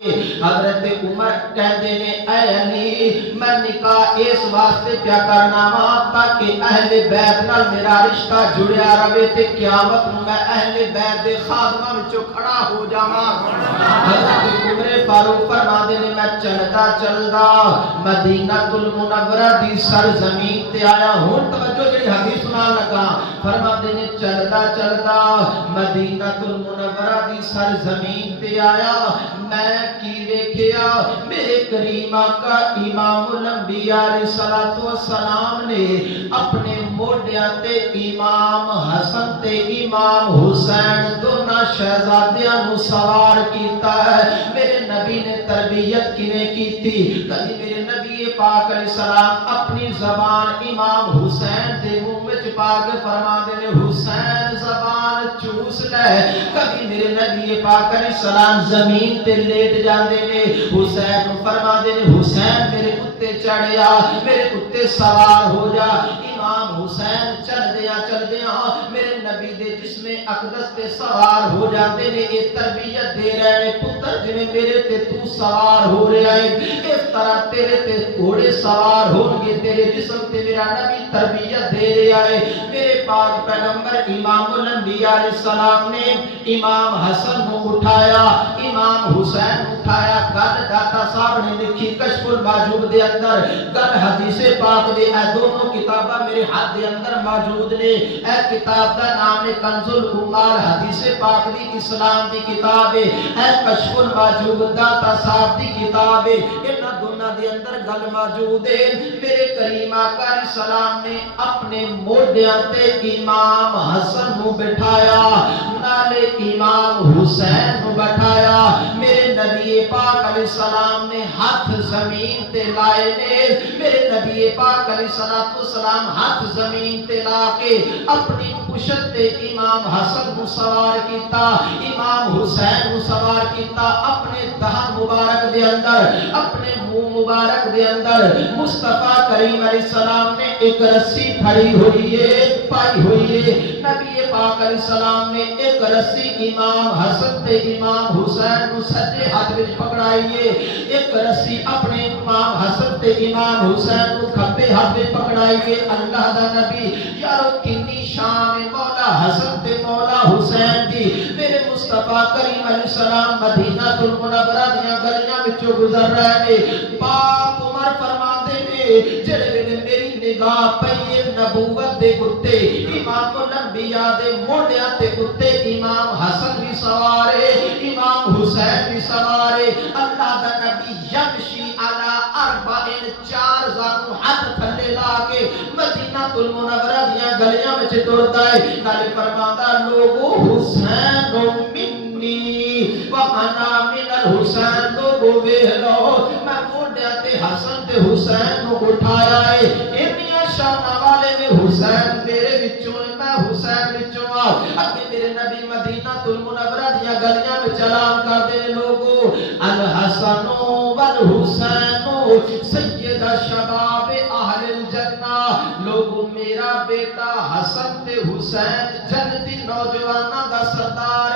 حضرت عمر کہندے نے اے علی میں نکاح اس واسطے پیا کرنا وا تاکہ اہل بیت نال میرا رشتہ جڑیا رہے تے قیامت نوں میں اہل بیت دے خادماں وچوں کھڑا ہو جاواں۔ حضرت عمر فاروق فرماندے نے میں چلدا چلدا مدینہ المنورہ دی سرزمین تے آیا۔ ہن توجہ جڑی حدیث سنان لگا، فرماندے نے چلدا چلدا مدینہ المنورہ دی سرزمین تے آیا، میں کی دیکھیا میرے کریم آقا امام الانبیاء علیہ الصلوۃ والسلام نے اپنے موڈیاں تے امام حسن تے امام حسین دونوں شہزادیاں نو سوار کیتا ہے۔ میرے نبی نے تربیت کیویں کیتی؟ کدی میرے نبی پاک علیہ السلام اپنی زبان امام حسین دے منہ وچ پا کے فرماندے نے حسین زبان چوس لے۔ کبھی میرے نبی پاک علیہ السلام زمین تے لیٹ جاندے نے، حسین نو فرماندے نے حسین میرے اتے چڑھیا، میرے اتے سوار ہو جا۔ امام حسین چل دیاں میرے نبی دے جسم اقدس تے سوار ہو جاندے نے۔ اے تربیت دے رہے نے پتر جویں میرے تے تو سوار ہو رہا ہے اس طرح تیرے تے گھوڑے سوار ہون گے، تیرے جسم تے میرا نبی تربیت دے رہا ہے۔ میرے پاک پیغمبر امام الانبیاء علیہ السلام نے امام حسن کو اٹھایا، امام حسین اٹھایا۔ گل داتا صاحب نے لکھی کشف المحجوب دے اندر، گل حدیث پاک دے اے دونوں کتاباں میرے ہاتھ دے اندر موجود نے۔ اے کتاب دا نام ہے کنز العمال، حدیث پاک دی اسلام دی کتاب ہے۔ اے کشف المحجوب داتا صاحب دی کتاب ہے۔ انہاں دونوں دے اندر گل موجود ہے۔ میرے کریم آقا علیہ السلام نے اپنے موڈیاں تے امام حسن کو بٹھایا، نالے امام حسین کو بٹھایا۔ میرے نبی پاک علیہ السلام نے ہاتھ زمین تے لائے نے، میرے نبی پاک علیہ السلام ہاتھ زمین تے لا کے اپنی پشت تے امام حسن کو سوار کیتا، امام حسین کو سوار کیتا۔ اپنے دہن مبارک دے اندر، اپنے منہ مبارک دے اندر مصطفیٰ کریم علیہ السلام نے ایک رسی پھڑی ہوئی ہے، پائی ہوئی ہے۔ نبی پاک علیہ السلام نے ایک رسی امام حسن تے امام حسین کو سجے ہاتھ وچ پکڑائی ہے، ایک رسی اپنے امام حسن تے امام حسین کو کھبے ہاتھ وچ پکڑائی ہے۔ اللہ دا نبی یارو کنی شان مولا حسن تے مولا حسین دی۔ میرے مصطفیٰ کریم علیہ السلام مدینہ المنورہ دیاں گلیاں وچوں گزر رہے نے۔ پاک عمر فرماندے نے جڑے ویلے میری نگاہ پئی نبوت دے اُتے امام الانبیاء دے موڈیاں تے اُتے امام حسن بھی سوار ہے، امام حسین بھی سوار ہے۔ اللہ دا نبی یمشی علی اربعین، چار زانو ہاتھ تھلے لا کے مدینہ المنورہ دیاں گلیاں وچ ٹردا ہے، نالے فرماندا لوگو حسین منی وانا من الحسین، لوگو ویکھ لو میں موڈیاں تے حسن تے حسین نو اٹھایا ہے۔ انیاں شاناں والے نے حسین میرے وچوں، میں حسین وچوں آ۔ اگے میرے نبی مدینہ المنورہ دیاں گلیاں وچ اعلان کردے نے لوگو الحسن والحسین سید شباب اہل الجنہ، لوگو میرا بیٹا حسن تے حسین جنتی نوجواناں دا سردار